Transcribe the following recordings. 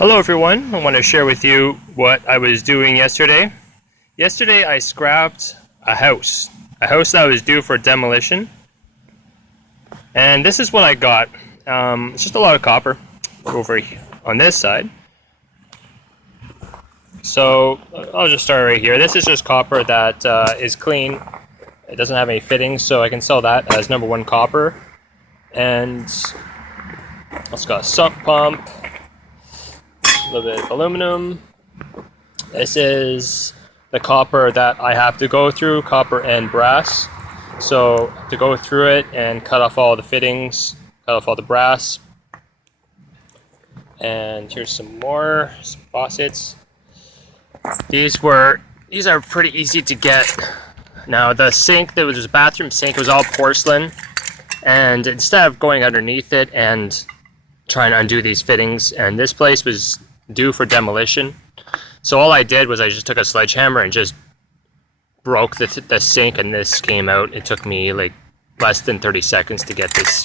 Hello everyone, I want to share with you what I was doing yesterday. Yesterday I scrapped a house that was due for demolition. And this is what I got. It's just a lot of copper over here on this side. So I'll just start right here. This is just copper that is clean. It doesn't have any fittings, so I can sell that as number one copper. And it's got a sump pump, a little bit of aluminum. This is the copper that I have to go through, copper and brass. So to go through it and cut off all the fittings, cut off all the brass. And here's some faucets. These are pretty easy to get. Now the sink, there was a bathroom sink, it was all porcelain. And instead of going underneath it and trying to undo these fittings, and this place was due for demolition, so all I did was I just took a sledgehammer and just broke the sink, and this came out. It took me like less than 30 seconds to get this.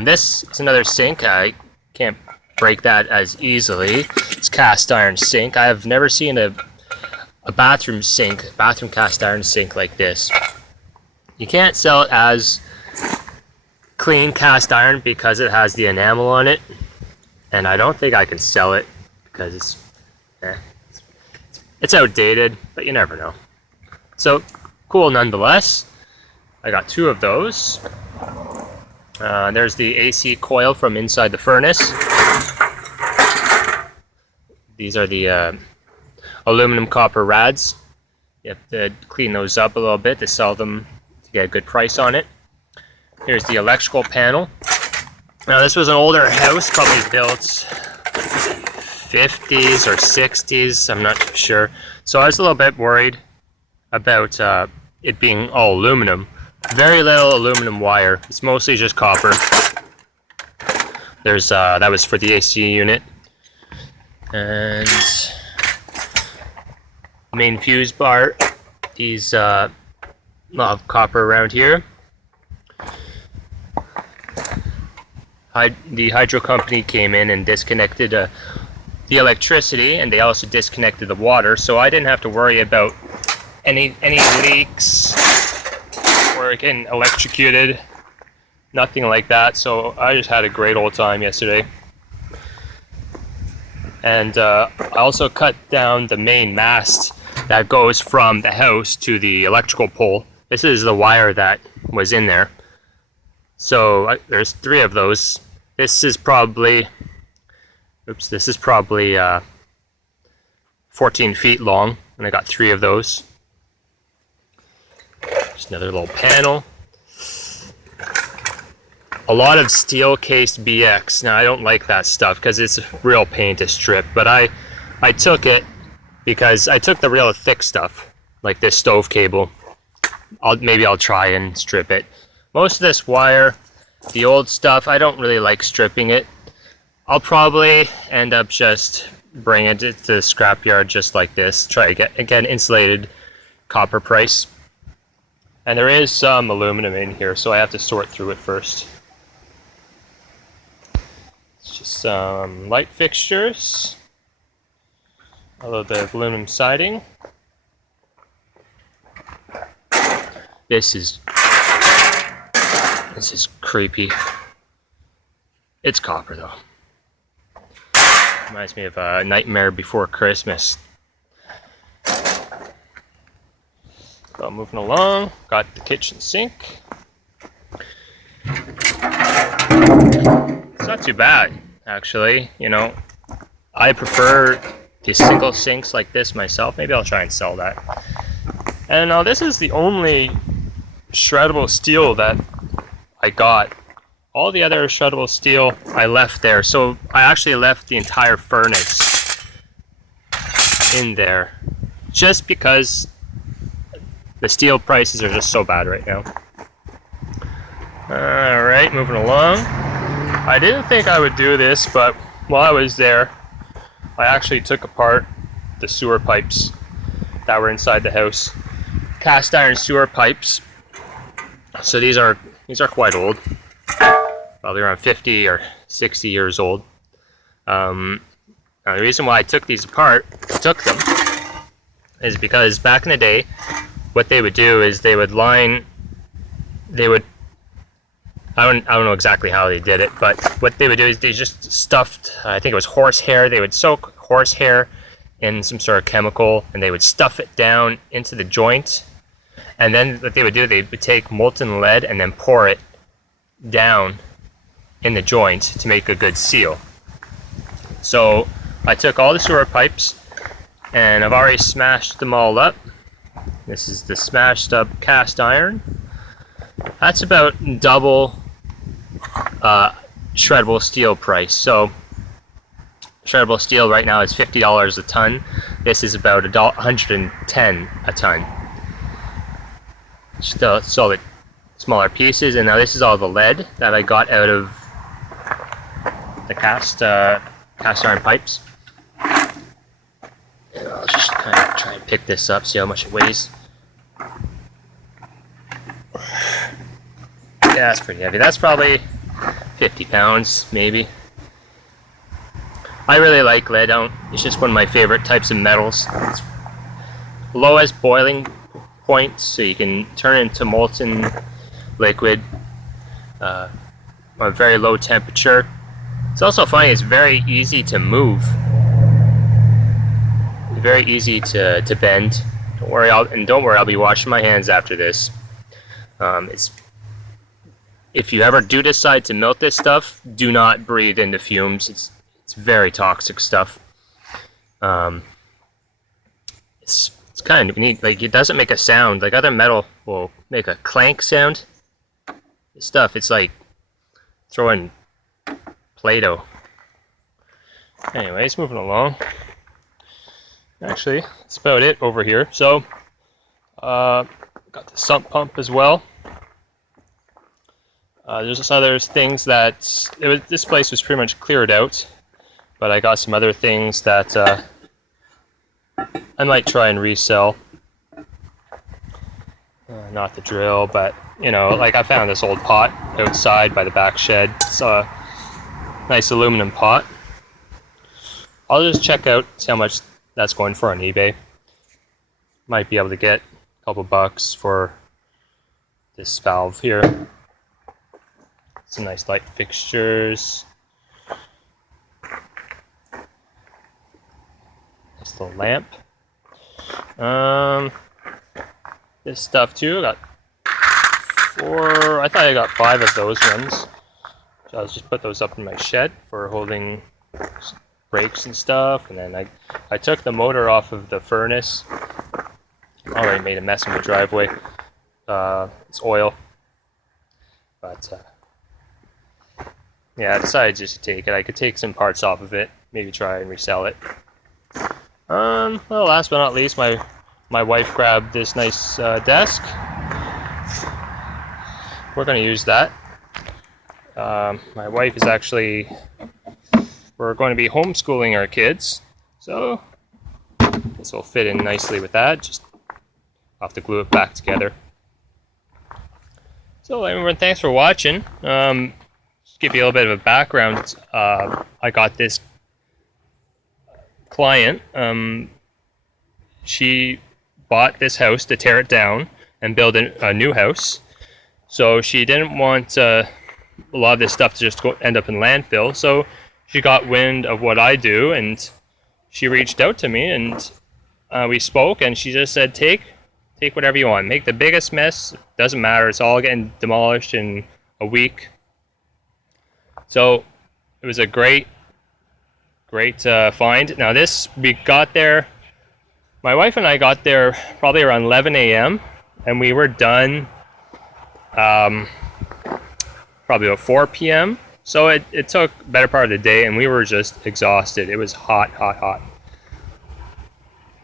This is another sink. I can't break that as easily. It's cast iron sink. I have never seen a bathroom cast iron sink like this. You can't sell it as clean cast iron because it has the enamel on it, and I don't think I can sell it because it's outdated, but you never know. So cool nonetheless. I got two of those. There's the AC coil from inside the furnace. These are the aluminum copper rads. You have to clean those up a little bit to sell them, to get a good price on it. Here's the electrical panel. Now this was an older house, probably built 50s or 60s, I'm not too sure. So I was a little bit worried about it being all aluminum. Very little aluminum wire. It's mostly just copper. There's that was for the AC unit. And main fuse bar. These a lot of copper around here. The hydro company came in and disconnected the electricity, and they also disconnected the water, so I didn't have to worry about any leaks or getting electrocuted, nothing like that. So I just had a great old time yesterday. And I also cut down the main mast that goes from the house to the electrical pole. This is the wire that was in there. So there's three of those. This is probably 14 feet long, and I got three of those. Just another little panel. A lot of steel cased BX. Now I don't like that stuff because it's real pain to strip, but I took it because I took the real thick stuff, like this stove cable. Maybe I'll try and strip it. Most of this wire, the old stuff, I don't really like stripping it. I'll probably end up just bringing it to the scrapyard just like this. Try to get insulated copper price. And there is some aluminum in here, so I have to sort through it first. It's just some light fixtures. A little bit of aluminum siding. This is creepy. It's copper though. Reminds me of a Nightmare Before Christmas. So moving along, got the kitchen sink. It's not too bad, actually. You know, I prefer the single sinks like this myself. Maybe I'll try and sell that. And now this is the only shreddable steel that I got. All the other shreddable steel I left there, so I actually left the entire furnace in there just because the steel prices are just so bad right now. Alright, moving along. I didn't think I would do this, but while I was there, I actually took apart the sewer pipes that were inside the house. Cast iron sewer pipes. So these are quite old. Probably around 50 or 60 years old. Now the reason why I took them, is because back in the day, what they would do is I don't know exactly how they did it, but what they would do is they just stuffed, I think it was horsehair. They would soak horsehair in some sort of chemical, and they would stuff it down into the joint. And then what they would do, they would take molten lead and then pour it down in the joint to make a good seal. So I took all the sewer pipes, and I've already smashed them all up. This is the smashed up cast iron. That's about double shreddable steel price. So shreddable steel right now is $50 a ton. This is about $110 a ton. Still solid smaller pieces, and now this is all the lead that I got out of the cast iron pipes. And I'll just kind of try and pick this up, see how much it weighs. Yeah, that's pretty heavy. That's probably 50 pounds, maybe. I really like lead. It's just one of my favorite types of metals. It's lowest boiling point, so you can turn it into molten liquid on a very low temperature. It's also funny, it's very easy to move. Very easy to bend. Don't worry, I'll be washing my hands after this. If you ever do decide to melt this stuff, do not breathe in the fumes. It's very toxic stuff. It's kind of neat. Like, it doesn't make a sound. Like other metal will make a clank sound. This stuff, it's like throwing Play-Doh. Anyways, moving along. Actually, that's about it over here. So, got the sump pump as well. There's just other things this place was pretty much cleared out, but I got some other things that I might try and resell. Not the drill, but like I found this old pot outside by the back shed. It's a nice aluminum pot. I'll just check out, see how much that's going for on eBay. Might be able to get a couple bucks for this valve here. Some nice light fixtures. Nice little lamp. This stuff too. I got I thought I got 5 of those ones. So I'll just put those up in my shed for holding brakes and stuff. And then I took the motor off of the furnace. Already made a mess in the driveway. It's oil. But yeah, I decided just to take it. I could take some parts off of it, maybe try and resell it. Well, last but not least, my wife grabbed this nice desk. We're going to use that. My wife is we're going to be homeschooling our kids, so this will fit in nicely with that. Just have to glue it back together. So everyone, thanks for watching. Just give you a little bit of a background. I got this client. She bought this house to tear it down and build a new house. So she didn't want a lot of this stuff to just end up in landfill. So she got wind of what I do, and she reached out to me, and we spoke, and she just said, take whatever you want. Make the biggest mess. Doesn't matter. It's all getting demolished in a week. So it was a great find. Now we got there, my wife and I got there probably around 11 a.m. and we were done probably about 4 p.m. So it took a better part of the day, and we were just exhausted. It was hot.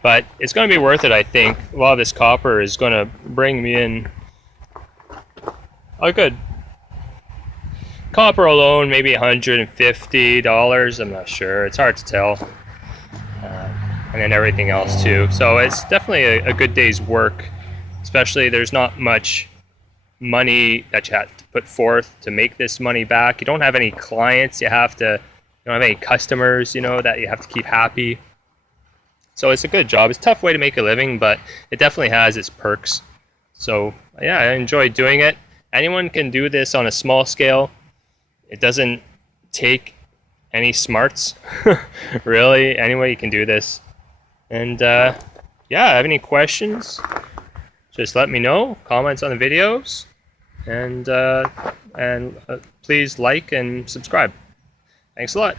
But it's going to be worth it, I think. A lot of this copper is going to bring me in a good copper alone, maybe $150. I'm not sure. It's hard to tell. And then everything else too. So it's definitely a good day's work. Especially there's not much money that you have to put forth to make this money back. You don't have any clients. You don't have any customers, that you have to keep happy. So it's a good job. It's a tough way to make a living, but it definitely has its perks. So yeah, I enjoy doing it. Anyone can do this on a small scale. It doesn't take any smarts, really. Anyway, you can do this. And yeah, have any questions? Just let me know. Comments on the videos, and please like and subscribe. Thanks a lot.